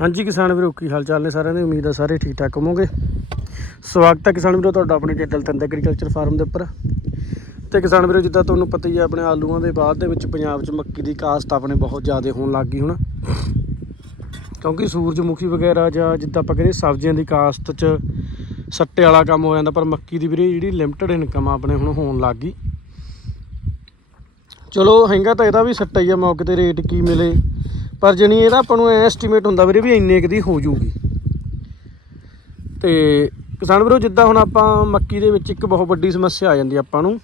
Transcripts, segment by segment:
ਹਾਂਜੀ ਕਿਸਾਨ ਵੀਰੋ, ਕੀ ਹਾਲ ਚਾਲ ਨੇ ਸਾਰਿਆਂ ਦੀ? ਉਮੀਦ ਆ ਸਾਰੇ ਠੀਕ ਠਾਕ ਹੋਵੋਗੇ। ਸਵਾਗਤ ਹੈ ਕਿਸਾਨ ਵੀਰੋ ਤੁਹਾਡਾ ਆਪਣੇ ਚੈਨਲ ਤੰਦ ਐਗਰੀਕਲਚਰ ਫਾਰਮ ਦੇ ਉੱਪਰ। ਤੇ ਕਿਸਾਨ ਵੀਰੋ, ਜਿੱਦਾਂ ਤੁਹਾਨੂੰ ਪਤਾ ਹੀ ਹੈ ਆਪਣੇ ਆਲੂਆਂ ਦੇ ਬਾਅਦ ਦੇ ਵਿੱਚ ਪੰਜਾਬ 'ਚ ਮੱਕੀ ਦੀ ਕਾਸ਼ਤ ਆਪਣੇ ਬਹੁਤ ਜ਼ਿਆਦਾ ਹੋਣ ਲੱਗ ਗਈ ਹੁਣ। ਕਿਉਂਕਿ ਸੂਰਜਮੁਖੀ ਵਗੈਰਾ ਜਾਂ ਜਿੱਦਾਂ ਆਪਾਂ ਕਹਿੰਦੇ ਸਬਜ਼ੀਆਂ ਦੀ ਕਾਸ਼ਤ 'ਚ ਸੱਟੇ ਵਾਲਾ ਕੰਮ ਹੋ ਜਾਂਦਾ, ਪਰ ਮੱਕੀ ਦੀ ਵੀਰੇ ਜਿਹੜੀ ਲਿਮਟਿਡ ਇਨਕਮ ਆਪਣੇ ਹੁਣ ਹੋਣ ਲੱਗ ਗਈ। ਚਲੋ, ਹੈਂਗਾ ਤਾਂ ਇਹਦਾ ਵੀ ਸੱਟਾ ਹੀ ਆ, ਮੌਕੇ ਤੇ ਰੇਟ ਕੀ ਮਿਲੇ। ਪਰ ਜਣੀ ਇਹਦਾ ਆਪਾਂ ਨੂੰ ਐਸਟੀਮੇਟ ਹੁੰਦਾ ਵੀਰੇ ਵੀ ਇੰਨੇ ਕੁ ਦੀ ਹੋ ਜਾਊਗੀ। ਤੇ ਕਿਸਾਨ ਵੀਰੋ, ਜਿੱਦਾਂ ਹੁਣ ਆਪਾਂ ਮੱਕੀ ਦੇ ਵਿੱਚ ਇੱਕ ਬਹੁਤ ਵੱਡੀ ਸਮੱਸਿਆ ਆ ਜਾਂਦੀ ਆਪਾਂ ਨੂੰ,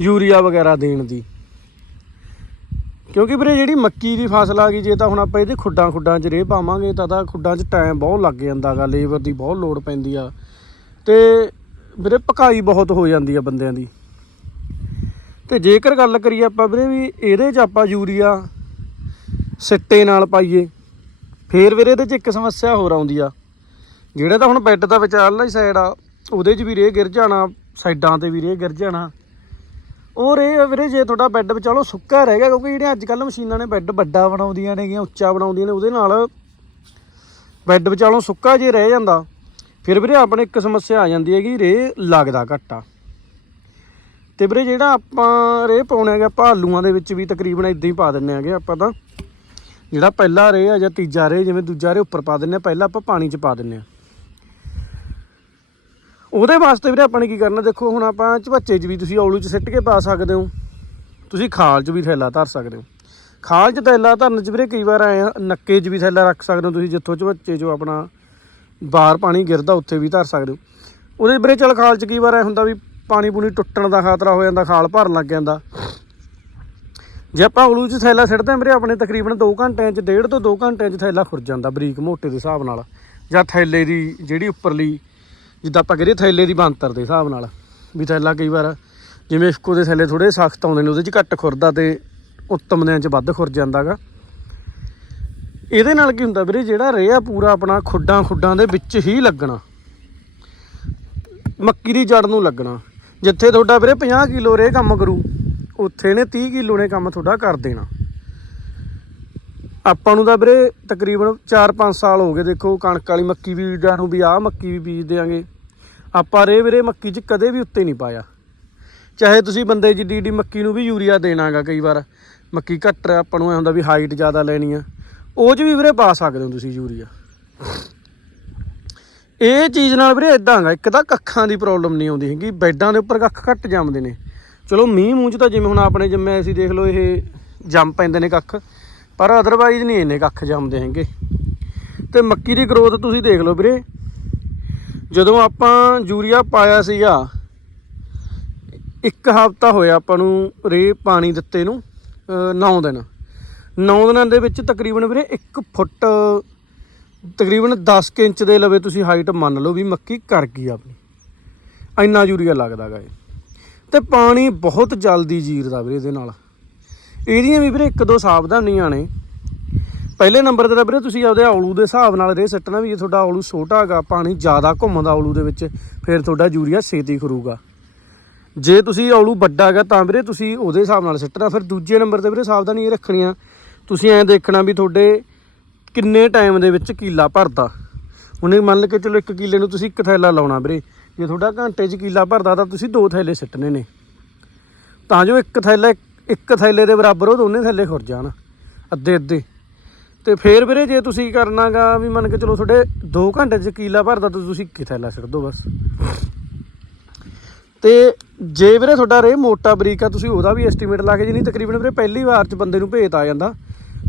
ਯੂਰੀਆ ਵਗੈਰਾ ਦੇਣ ਦੀ। ਕਿਉਂਕਿ ਵੀਰੇ ਜਿਹੜੀ ਮੱਕੀ ਦੀ ਫਸਲ ਆ ਗਈ, ਜੇ ਤਾਂ ਹੁਣ ਆਪਾਂ ਇਹਦੇ ਖੁੱਡਾਂ ਖੁੱਡਾਂ 'ਚ ਰੇਹ ਪਾਵਾਂਗੇ, ਤਾਂ ਤਾਂ ਖੁੱਡਾਂ 'ਚ ਟਾਈਮ ਬਹੁਤ ਲੱਗ ਜਾਂਦਾਗਾ ਲੇਬਰ ਦੀ ਬਹੁਤ ਲੋੜ ਪੈਂਦੀ ਆ। ਤੇ ਵੀਰੇ ਪਕਾਈ ਬਹੁਤ ਹੋ ਜਾਂਦੀ ਆ ਬੰਦਿਆਂ ਦੀ। ਤੇ ਜੇਕਰ ਗੱਲ ਕਰੀਏ ਆਪਾਂ ਵੀਰੇ ਵੀ ਇਹਦੇ 'ਚ ਆਪਾਂ ਯੂਰੀਆ ਸਿੱਟੇ ਨਾਲ ਪਾਈਏ। ਫੇਰ ਵੀਰੇ ਇਹਦੇ 'ਚ ਇੱਕ ਸਮੱਸਿਆ ਹੋਰ ਆਉਂਦੀ ਆ। ਜਿਹੜਾ ਤਾਂ ਹੁਣ ਬੈੱਡ ਦਾ ਵਿਚਾਰਲਾ ਸਾਈਡ ਆ, ਉਹਦੇ 'ਚ ਵੀ ਰੇ ਗਿਰ ਜਾਣਾ, ਸਾਈਡਾਂ ਤੇ ਵੀ ਰੇ ਗਿਰ ਜਾਣਾ। ਉਹ ਰੇ ਵੀਰੇ ਜੇ ਤੁਹਾਡਾ ਬੈੱਡ ਵਿਚਾਲੋ ਸੁੱਕਾ ਰਹਿ ਗਿਆ, ਕਿਉਂਕਿ ਜਿਹੜੀਆਂ ਅੱਜ ਕੱਲ੍ਹ ਮਸ਼ੀਨਾਂ ਨੇ ਬੈੱਡ ਵੱਡਾ ਬਣਾਉਂਦੀਆਂ ਨੇਗੀਆਂ, ਉੱਚਾ ਬਣਾਉਂਦੀਆਂ ਨੇ, ਉਹਦੇ ਨਾਲ ਬੈੱਡ ਵਿਚਾਲੋ ਸੁੱਕਾ ਜੇ ਰਹਿ ਜਾਂਦਾ, ਫਿਰ ਵੀਰੇ ਆਪਣੇ ਇੱਕ ਸਮੱਸਿਆ ਆ ਜਾਂਦੀ ਹੈਗੀ, ਰੇ ਲੱਗਦਾ ਘੱਟਾ ਤੇ ਵੀਰੇ ਜਿਹੜਾ ਆਪਾਂ ਰੇ ਪਾਉਣੇ ਹੈਗਾ ਭਾਲੂਆਂ ਦੇ ਵਿੱਚ ਵੀ ਤਕਰੀਬਨ ਇਦਾਂ ਹੀ ਪਾ ਦਿੰਨੇ ਹੈਗੇ ਆਪਾਂ ਤਾਂ। ਜਿਹੜਾ ਪਹਿਲਾ ਰੇ ਆ ਜਾਂ ਤੀਜਾ ਰੇ ਜਿਵੇਂ ਦੂਜਾ ਰੇ ਉੱਪਰ ਪਾ ਦਿੰਨੇ ਆ ਪਹਿਲਾਂ ਆਪਾਂ ਪਾਣੀ 'ਚ ਪਾ ਦਿੰਨੇ ਆ। ਉਹਦੇ ਵਾਸਤੇ ਵੀਰੇ ਆਪਾਂ ਨੇ ਕੀ ਕਰਨਾ ਦੇਖੋ ਹੁਣ ਆਪਾਂ ਝਵੱਚੇ 'ਚ ਵੀ ਤੁਸੀਂ ਔਲੂ 'ਚ ਸਿੱਟ ਕੇ ਪਾ ਸਕਦੇ ਹੋ। ਤੁਸੀਂ ਖਾਲ 'ਚ ਵੀ ਥੈਲਾ ਧਰ ਸਕਦੇ ਹੋ। ਖਾਲ 'ਚ ਥੈਲਾ ਧਰਨ 'ਚ ਵੀਰੇ ਕਈ ਵਾਰ ਆਏ ਆ, ਨੱਕੇ 'ਚ ਵੀ ਥੈਲਾ ਰੱਖ ਸਕਦੇ ਹੋ ਤੁਸੀਂ ਜਿੱਥੋਂ ਝਵੱਚੇ 'ਚੋਂ ਆਪਣਾ ਬਾਹਰ ਪਾਣੀ ਗਿਰਦਾ ਉੱਥੇ ਵੀ ਧਰ ਸਕਦੇ ਹੋ। ਉਹਦੇ ਵੀਰੇ ਚਲ ਖਾਲ 'ਚ ਕਈ ਵਾਰ ਐ ਹੁੰਦਾ ਵੀ ਪਾਣੀ ਪੂਣੀ ਟੁੱਟਣ ਦਾ ਖਤਰਾ ਹੋ ਜਾਂਦਾ ਖਾਲ ਭਰਨ ਲੱਗ ਜਾਂਦਾ। ਜੇ ਆਪਾਂ ਉਲੂ 'ਚ ਥੈਲਾ ਸਿੱਟਦੇ ਹਾਂ ਵੀਰੇ, ਆਪਣੇ ਤਕਰੀਬਨ 2 ਘੰਟਿਆਂ 'ਚ, ਡੇਢ ਤੋਂ 2 ਘੰਟਿਆਂ 'ਚ ਥੈਲਾ ਖੁਰ ਜਾਂਦਾ ਬਰੀਕ ਮੋਟੇ ਦੇ ਹਿਸਾਬ ਨਾਲ, ਜਾਂ ਥੈਲੇ ਦੀ ਜਿਹੜੀ ਉੱਪਰਲੀ, ਜਿੱਦਾਂ ਆਪਾਂ ਕਹਿੰਦੇ ਥੈਲੇ ਦੀ ਬੰਤਰ ਦੇ ਹਿਸਾਬ ਨਾਲ, ਵੀ ਥੈਲਾ ਕਈ ਵਾਰ ਜਿਵੇਂ ਇਫਕੋ ਦੇ ਥੈਲੇ ਥੋੜੇ ਸਖਤ ਆਉਂਦੇ ਨੇ, ਉਹਦੇ 'ਚ ਘੱਟ ਖੁਰਦਾ ਤੇ ਉੱਤਮ ਦਿਆਂ 'ਚ ਵੱਧ ਖੁਰ ਜਾਂਦਾਗਾ ਇਹਦੇ ਨਾਲ ਕੀ ਹੁੰਦਾ ਵੀਰੇ, ਜਿਹੜਾ ਰੇਹ ਆ ਪੂਰਾ ਆਪਣਾ ਖੁੱਡਾਂ ਖੁੱਡਾਂ ਦੇ ਵਿੱਚ ਹੀ ਲੱਗਣਾ, ਮੱਕੀ ਦੀ ਜੜ ਨੂੰ ਲੱਗਣਾ, ਜਿੱਥੇ ਤੁਹਾਡਾ ਵੀਰੇ 50 ਕਿਲੋ ਰੇ ਕੰਮ ਕਰੂ ਉੱਥੇ ਨੇ 30 ਕਿਲੋ ਨੇ ਕੰਮ ਤੁਹਾਡਾ ਕਰ ਦੇਣਾ। ਆਪਾਂ ਨੂੰ ਤਾਂ ਵੀਰੇ ਤਕਰੀਬਨ 4-5 ਸਾਲ ਹੋ ਗਏ, ਦੇਖੋ ਕਣਕ ਵਾਲੀ ਮੱਕੀ ਬੀਜਦਿਆਂ ਨੂੰ ਵੀ ਆਹ ਮੱਕੀ ਵੀ ਬੀਜ ਦਿਆਂਗੇ। ਆਪਾਂ ਰੇ ਵੀਰੇ ਮੱਕੀ 'ਚ ਕਦੇ ਵੀ ਉੱਤੇ ਨਹੀਂ ਪਾਇਆ। ਚਾਹੇ ਤੁਸੀਂ ਬੰਦੇ ਜਿੱਡੀ ਡੀ ਮੱਕੀ ਨੂੰ ਵੀ ਯੂਰੀਆ ਦੇਣਾਗਾ ਕਈ ਵਾਰ, ਮੱਕੀ ਘੱਟ ਆਪਾਂ ਨੂੰ ਐ ਹੁੰਦਾ ਵੀ ਹਾਈਟ ਜ਼ਿਆਦਾ ਲੈਣੀ ਆ। ਉਹ 'ਚ ਵੀ ਵੀਰੇ ਪਾ ਸਕਦੇ ਹੋ ਤੁਸੀਂ ਯੂਰੀਆ। ਇਹ ਚੀਜ਼ ਨਾਲ ਵੀਰੇ ਇਦਾਂ ਹੈਗਾ, ਇੱਕ ਤਾਂ ਕੱਖਾਂ ਦੀ ਪ੍ਰੋਬਲਮ ਨਹੀਂ ਆਉਂਦੀ ਹੈਗੀ, ਬੈੱਡਾਂ ਦੇ ਉੱਪਰ ਕੱਖ ਘੱਟ ਜੰਮਦੇ ਨੇ। ਚਲੋ ਮੀਂਹ ਮੂੰਹ ਚ ਤਾਂ ਜਿਵੇਂ ਹੁਣ ਆਪਣੇ ਜੰਮੇ ਅਸੀਂ ਦੇਖ ਲਓ ਇਹ ਜੰਮ ਪੈਂਦੇ ਨੇ ਕੱਖ, ਪਰ ਅਦਰਵਾਈਜ਼ ਨਹੀਂ ਇੰਨੇ ਕੱਖ ਜੰਮਦੇ ਹੈਗੇ। ਤੇ ਮੱਕੀ ਦੀ ਗਰੋਥ ਤੁਸੀਂ ਦੇਖ ਲਓ ਵੀਰੇ, ਜਦੋਂ ਆਪਾਂ ਯੂਰੀਆ ਪਾਇਆ ਸੀਗਾ, ਇੱਕ ਹਫ਼ਤਾ ਹੋਇਆ ਆਪਾਂ ਨੂੰ ਰੇ ਪਾਣੀ ਦਿੱਤੇ ਨੂੰ 9 ਦਿਨ। 9 ਦਿਨਾਂ ਦੇ ਵਿੱਚ ਤਕਰੀਬਨ ਵੀਰੇ 1 ਫੁੱਟ, ਤਕਰੀਬਨ 10 ਕੁ ਇੰਚ ਦੇ ਲਵੇ ਤੁਸੀਂ ਹਾਈਟ ਮੰਨ ਲਓ ਵੀ ਮੱਕੀ ਕਰ ਗਈ ਆਪਣੀ। ਇੰਨਾ ਯੂਰੀਆ ਲੱਗਦਾਗਾ ਇਹ। ਤੇ ਪਾਣੀ ਬਹੁਤ ਜਲਦੀ ਜੀਰਦਾ ਵੀਰੇ ਇਹਦੇ ਨਾਲ। ਇਹਦੀਆਂ ਵੀ ਵੀਰੇ ਇੱਕ ਦੋ ਸਾਵਧਾਨੀਆਂ ਨੇ। ਪਹਿਲੇ ਨੰਬਰ ਤੇ ਤਾਂ ਵੀਰੇ ਤੁਸੀਂ ਆਪਦੇ ਔਲੂ ਦੇ ਹਿਸਾਬ ਨਾਲ ਰੇ ਸੱਟਣਾ ਵੀ ਜੇ ਤੁਹਾਡਾ ਔਲੂ ਛੋਟਾ ਹੈਗਾ, ਪਾਣੀ ਜ਼ਿਆਦਾ ਘੁੰਮਦਾ ਔਲੂ ਦੇ ਵਿੱਚ, ਫਿਰ ਤੁਹਾਡਾ ਯੂਰੀਆ ਛੇਤੀ ਖਰੂਗਾ। ਜੇ ਤੁਸੀਂ ਔਲੂ ਵੱਡਾ ਹੈਗਾ ਤਾਂ ਵੀਰੇ ਤੁਸੀਂ ਉਹਦੇ ਹਿਸਾਬ ਨਾਲ ਸਿੱਟਣਾ। ਫਿਰ ਦੂਜੇ ਨੰਬਰ ਤੇ ਵੀਰੇ ਸਾਵਧਾਨੀ ਇਹ ਰੱਖਣੀਆਂ। ਤੁਸੀਂ ਐਂ ਦੇਖਣਾ ਵੀ ਤੁਹਾਡੇ ਕਿੰਨੇ ਟਾਈਮ ਦੇ ਵਿੱਚ ਕੀਲਾ ਭਰਦਾ। ਉਹਨੇ ਮੰਨ ਕੇ ਚਲੋ ਇੱਕ ਕੀਲੇ ਨੂੰ ਤੁਸੀਂ ਇੱਕ ਥੈਲਾ ਲਾਉਣਾ ਵੀਰੇ। ਜੇ ਤੁਹਾਡਾ ਘੰਟੇ 'ਚ ਕੀਲਾ ਭਰਦਾ ਤਾਂ ਤੁਸੀਂ ਦੋ ਥੈਲੇ ਸਿੱਟਣੇ ਨੇ। ਤਾਂ ਜੋ ਇੱਕ ਥੈਲਾ, ਇੱਕ ਥੈਲੇ ਦੇ ਬਰਾਬਰ ਉਹ ਦੋਨੇ ਥੈਲੇ ਖੁਰ ਜਾਣ। ਅੱਧੇ ਅੱਧੇ। ਤੇ ਫੇਰ ਵੀਰੇ ਜੇ ਤੁਸੀਂ ਕਰਨਾਗਾ ਵੀ ਮੰਨ ਕੇ ਚਲੋ ਤੁਹਾਡੇ 2 ਘੰਟੇ 'ਚ ਕੀਲਾ ਭਰਦਾ ਤਾਂ ਤੁਸੀਂ ਇੱਕ ਥੈਲਾ ਸਿੱਟ ਦਿਓ ਬਸ। ਤੇ ਜੇ ਵੀਰੇ ਤੁਹਾਡਾ ਰੇ ਮੋਟਾ ਬਰੀਕ ਆ, ਤੁਸੀਂ ਉਹਦਾ ਵੀ ਐਸਟੀਮੇਟ ਲਾ ਕੇ ਜੀ ਨਹੀਂ, ਤਕਰੀਬਨ ਵੀਰੇ ਪਹਿਲੀ ਵਾਰ 'ਚ ਬੰਦੇ ਨੂੰ ਭੇਤ ਆ ਜਾਂਦਾ।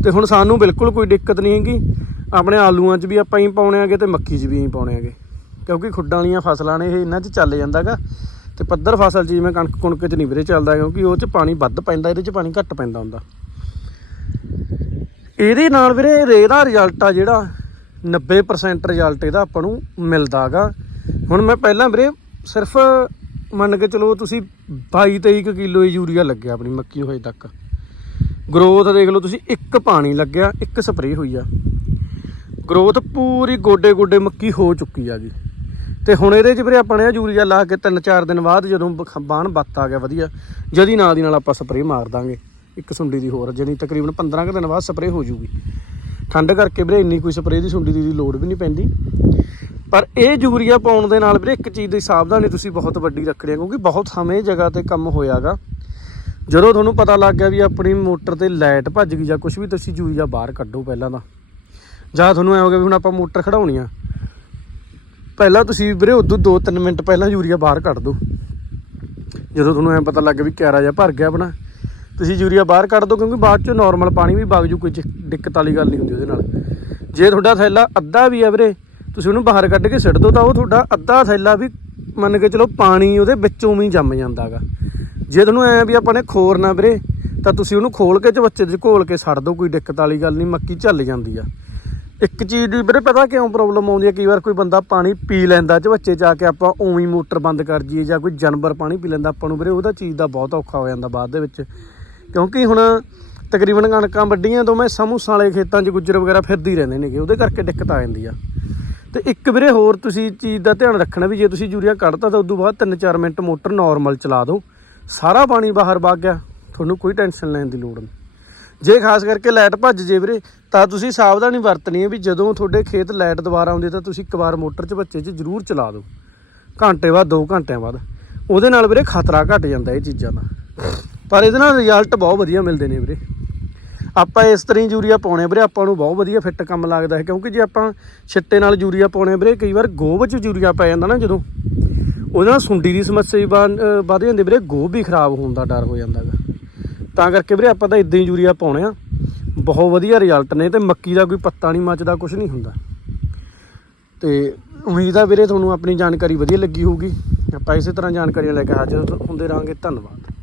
ਤੇ ਹੁਣ ਸਾਨੂੰ ਬਿਲਕੁਲ ਕੋਈ ਦਿੱਕਤ ਨਹੀਂ ਹੈਗੀ। ਆਪਣੇ ਆਲੂਆਂ 'ਚ ਵੀ ਆਪਾਂ ਹੀ ਪਾਉਣੇ ਆਗੇ ਤੇ ਮੱਕੀ 'ਚ ਵੀ ਹੀ ਪਾਉਣੇ ਆਗੇ। ਕਿਉਂਕਿ ਖੁੱਡਾਂ ਵਾਲੀਆਂ ਫਸਲਾਂ ਨੇ ਇਹ ਇਹਨਾਂ 'ਚ ਚੱਲ ਜਾਂਦਾਗਾ ਤੇ ਪੱਧਰ ਫਸਲ 'ਚ ਜਿਵੇਂ ਕਣਕ ਕੁਣਕ 'ਚ ਨਹੀਂ ਵੀਰੇ ਚੱਲਦਾ ਕਿਉਂਕਿ ਉਹ 'ਚ ਪਾਣੀ ਵੱਧ ਪੈਂਦਾ, ਇਹਦੇ 'ਚ ਪਾਣੀ ਘੱਟ ਪੈਂਦਾ ਹੁੰਦਾ। ਇਹਦੇ ਨਾਲ ਵੀਰੇ ਰੇ ਦਾ ਰਿਜ਼ਲਟ ਆ ਜਿਹੜਾ 90% ਰਿਜ਼ਲਟ ਇਹਦਾ ਆਪਾਂ ਨੂੰ ਮਿਲਦਾਗਾ। ਹੁਣ ਮੈਂ ਪਹਿਲਾਂ ਵੀਰੇ ਸਿਰਫ ਮੰਨ ਕੇ ਚਲੋ ਤੁਸੀਂ 22 23 ਕਿਲੋ ਯੂਰੀਆ ਲੱਗਿਆ ਆਪਣੀ ਮੱਕੀ ਨੂੰ ਹਜੇ ਤੱਕ। ਗਰੋਥ ਦੇਖ ਲਓ ਤੁਸੀਂ, ਇੱਕ ਪਾਣੀ ਲੱਗਿਆ, ਇੱਕ ਸਪਰੇਅ ਹੋਈ ਆ। ਗਰੋਥ ਪੂਰੀ ਗੋਡੇ ਗੋਡੇ ਮੱਕੀ ਹੋ ਚੁੱਕੀ ਆ ਜੀ। ਤੇ ਹੁਣ ਇਹਦੇ 'ਚ ਵੀਰੇ ਆਪਾਂ ਨੇ ਯੂਰੀਆ ਲਾ ਕੇ 3-4 ਦਿਨ ਬਾਅਦ ਜਦੋਂ ਬਖ- ਬਾਣ ਬੱਤ ਆ ਗਿਆ ਵਧੀਆ, ਜਦੀ ਨਾਲ ਦੀ ਨਾਲ ਆਪਾਂ ਸਪਰੇਅ ਮਾਰ ਦਾਂਗੇ, ਇੱਕ ਸੁੰਡੀ ਦੀ ਹੋਰ ਜਿਹੜੀ ਤਕਰੀਬਨ 15 ਕੁ ਦਿਨ ਬਾਅਦ ਸਪਰੇਅ ਹੋ ਜੂਗੀ। ਠੰਡ ਕਰਕੇ ਵੀਰੇ ਇੰਨੀ ਕੋਈ ਸਪਰੇਅ ਦੀ ਸੁੰਡੀ ਦੀ ਦੀ ਲੋੜ ਵੀ ਨਹੀਂ ਪੈਂਦੀ। ਪਰ ਇਹ ਯੂਰੀਆ ਪਾਉਣ ਦੇ ਨਾਲ ਵੀਰੇ ਇੱਕ ਚੀਜ਼ ਦੀ ਸਾਵਧਾਨੀ ਤੁਸੀਂ ਬਹੁਤ ਵੱਡੀ ਰੱਖਣੀ ਹੈ ਕਿਉਂਕਿ ਬਹੁਤ ਸਮੇਂ ਜਗ੍ਹਾ ਤੇ ਕੰਮ ਹੋਇਆਗਾ ਜਦੋਂ ਤੁਹਾਨੂੰ ਪਤਾ ਲੱਗ ਗਿਆ ਵੀ ਆਪਣੀ ਮੋਟਰ ਤੇ ਲਾਈਟ ਭੱਜ ਗਈ ਜਾਂ ਕੁਝ ਵੀ, ਤੁਸੀਂ ਯੂਰੀਆ ਬਾਹਰ ਕੱਢੋ ਪਹਿਲਾਂ ਤਾਂ। ਜਾਂ ਤੁਹਾਨੂੰ ਐ ਹੋ ਗਿਆ ਵੀ ਹੁਣ ਆਪਾਂ ਮੋਟਰ ਖੜਾਉਣੀ ਆ। ਪਹਿਲਾਂ ਤੁਸੀਂ ਵੀਰੇ ਉਦੋਂ 2-3 ਮਿੰਟ ਪਹਿਲਾਂ ਯੂਰੀਆ ਬਾਹਰ ਕੱਢ ਦਿਓ। ਜਦੋਂ ਤੁਹਾਨੂੰ ਐ ਪਤਾ ਲੱਗ ਗਿਆ ਵੀ ਕਿਆਰਾ ਜਿਹਾ ਭਰ ਗਿਆ ਆਪਣਾ। ਤੁਸੀਂ ਯੂਰੀਆ ਬਾਹਰ ਕੱਢ ਦਿਓ ਕਿਉਂਕਿ ਬਾਅਦ ਚ ਨਾਰਮਲ ਪਾਣੀ ਵੀ ਵਗ ਜੂ, ਕੋਈ ਚ- ਦਿੱਕਤ ਵਾਲੀ ਗੱਲ ਨਹੀਂ ਹੁੰਦੀ ਉਹਦੇ ਨਾਲ। ਜੇ ਤੁਹਾਡਾ ਥੈਲਾ ਅੱਧਾ ਵੀ ਹੈ ਵੀਰੇ, ਤੁਸੀਂ ਉਹਨੂੰ ਬਾਹਰ ਕੱਢ ਕੇ ਸਿੱਟ ਦਿਓ ਤਾਂ ਉਹ ਤੁਹਾਡਾ ਅੱਧਾ ਥੈਲਾ ਵੀ ਮੰਨ ਕੇ ਚਲੋ ਪਾਣੀ ਉਹਦੇ ਵਿੱਚੋਂ ਵੀ ਜੰਮ ਜਾਂਦਾਗਾ। ਜੇ ਤੁਹਾਨੂੰ ਐ ਵੀ ਆਪਾਂ ਨੇ ਖੋਰਨਾ ਵੀਰੇ, ਤਾਂ ਤੁਸੀਂ ਉਹਨੂੰ ਖੋਲ ਕੇ ਚਵੱਚੇ 'ਚ ਘੋਲ ਕੇ ਛੱਡ ਦਿਓ, ਕੋਈ ਦਿੱਕਤ ਵਾਲੀ ਗੱਲ ਨਹੀਂ, ਮੱਕੀ ਝੱਲ ਜਾਂਦੀ ਆ। ਇੱਕ ਚੀਜ਼ ਦੀ ਵੀਰੇ ਪਤਾ ਕਿਉਂ ਪ੍ਰੋਬਲਮ ਆਉਂਦੀ ਹੈ? ਕਈ ਵਾਰ ਕੋਈ ਬੰਦਾ ਪਾਣੀ ਪੀ ਲੈਂਦਾ, ਚਵੱਚੇ ਜਾ ਕੇ ਆਪਾਂ ਉਵੇਂ ਮੋਟਰ ਬੰਦ ਕਰ ਜੀਏ ਜਾਂ ਕੋਈ ਜਾਨਵਰ ਪਾਣੀ ਪੀ ਲੈਂਦਾ ਆਪਾਂ ਨੂੰ ਵੀਰੇ, ਉਹਦਾ ਚੀਜ਼ ਦਾ ਬਹੁਤ ਔਖਾ ਹੋ ਜਾਂਦਾ ਬਾਅਦ ਦੇ ਵਿੱਚ। ਕਿਉਂਕਿ ਹੁਣ ਤਕਰੀਬਨ ਕਣਕਾਂ ਵੱਡੀਆਂ ਤੋਂ ਮੈਂ ਸਮੂਸਾਂ ਵਾਲੇ ਖੇਤਾਂ 'ਚ ਗੁੱਜਰ ਵਗੈਰਾ ਫਿਰਦੀ ਰਹਿੰਦੇ ਨੇਗੇ, ਉਹਦੇ ਕਰਕੇ ਦਿੱਕਤ ਆ ਜਾਂਦੀ ਆ। ਤੇ ਇੱਕ ਵੀਰੇ ਹੋਰ ਤੁਸੀਂ ਚੀਜ਼ ਦਾ ਧਿਆਨ ਰੱਖਣਾ ਵੀ ਜੇ ਤੁਸੀਂ ਯੂਰੀਆ ਕੱਢਤਾ ਤਾਂ ਉਦੋਂ ਬਾਅਦ 3-4 ਮਿੰਟ ਮੋਟਰ ਨਾਰਮਲ ਚਲਾ ਦਿਓ। ਸਾਰਾ ਪਾਣੀ ਬਾਹਰ ਵਗ ਗਿਆ, ਤੁਹਾਨੂੰ ਕੋਈ ਟੈਨਸ਼ਨ ਲੈਣ ਦੀ ਲੋੜ ਨਹੀਂ। ਜੇ ਖਾਸ ਕਰਕੇ ਲਾਈਟ ਭੱਜ ਜੇ ਵੀਰੇ, ਤਾਂ ਤੁਸੀਂ ਸਾਵਧਾਨੀ ਵਰਤਣੀ ਹੈ ਵੀ ਜਦੋਂ ਤੁਹਾਡੇ ਖੇਤ ਲਾਈਟ ਦੁਬਾਰਾ ਆਉਂਦੀ ਤਾਂ ਤੁਸੀਂ ਇੱਕ ਵਾਰ ਮੋਟਰ 'ਚ ਬੱਚੇ 'ਚ ਜ਼ਰੂਰ ਚਲਾ ਦਿਓ। ਘੰਟੇ ਬਾਅਦ 2 ਘੰਟਿਆਂ ਬਾਅਦ। ਉਹਦੇ ਨਾਲ ਵੀਰੇ ਖਤਰਾ ਘਟ ਜਾਂਦਾ ਇਹ ਚੀਜ਼ਾਂ ਦਾ। ਪਰ ਇਹਦੇ ਨਾਲ ਰਿਜ਼ਲਟ ਬਹੁਤ ਵਧੀਆ ਮਿਲਦੇ ਨੇ ਵੀਰੇ। ਆਪਾਂ ਇਸ ਤਰ੍ਹਾਂ ਹੀ ਯੂਰੀਆ ਪਾਉਣੇ ਵੀਰੇ, ਆਪਾਂ ਨੂੰ ਬਹੁਤ ਵਧੀਆ ਫਿੱਟ ਕੰਮ ਲੱਗਦਾ ਹੈ। ਕਿਉਂਕਿ ਜੇ ਆਪਾਂ ਛਿੱਟੇ ਨਾਲ ਯੂਰੀਆ ਪਾਉਣੇ ਵੀਰੇ, ਕਈ ਵਾਰ ਗੋਭ 'ਚ ਯੂਰੀਆ ਪੈ ਜਾਂਦਾ ਨਾ ਜਦੋਂ। ਉਹਦੇ ਨਾਲ ਸੁੰਡੀ ਦੀ ਸਮੱਸਿਆ ਵੀ ਵੱਧ ਜਾਂਦੀ ਵੀਰੇ, ਗੋਹ ਵੀ ਖਰਾਬ ਹੋਣ ਦਾ ਡਰ ਹੋ ਜਾਂਦਾ ਗਾ ਤਾਂ ਕਰਕੇ ਵੀਰੇ ਆਪਾਂ ਤਾਂ ਇਦਾਂ ਹੀ ਯੂਰੀਆ ਪਾਉਣੇ ਆ। ਬਹੁਤ ਵਧੀਆ ਰਿਜ਼ਲਟ ਨੇ ਤੇ ਮੱਕੀ ਦਾ ਕੋਈ ਪੱਤਾ ਨਹੀਂ ਮੱਚਦਾ ਕੁਝ ਨਹੀਂ ਹੁੰਦਾ। ਤੇ ਉਮੀਦ ਆ ਵੀਰੇ ਤੁਹਾਨੂੰ ਆਪਣੀ ਜਾਣਕਾਰੀ ਵਧੀਆ ਲੱਗੀ ਹੋਊਗੀ। ਆਪਾਂ ਇਸੇ ਤਰ੍ਹਾਂ ਜਾਣਕਾਰੀਆਂ ਲੈ ਕੇ ਹਾਜ਼ਰ ਹੁੰਦੇ ਰਹਾਂਗੇ। ਧੰਨਵਾਦ।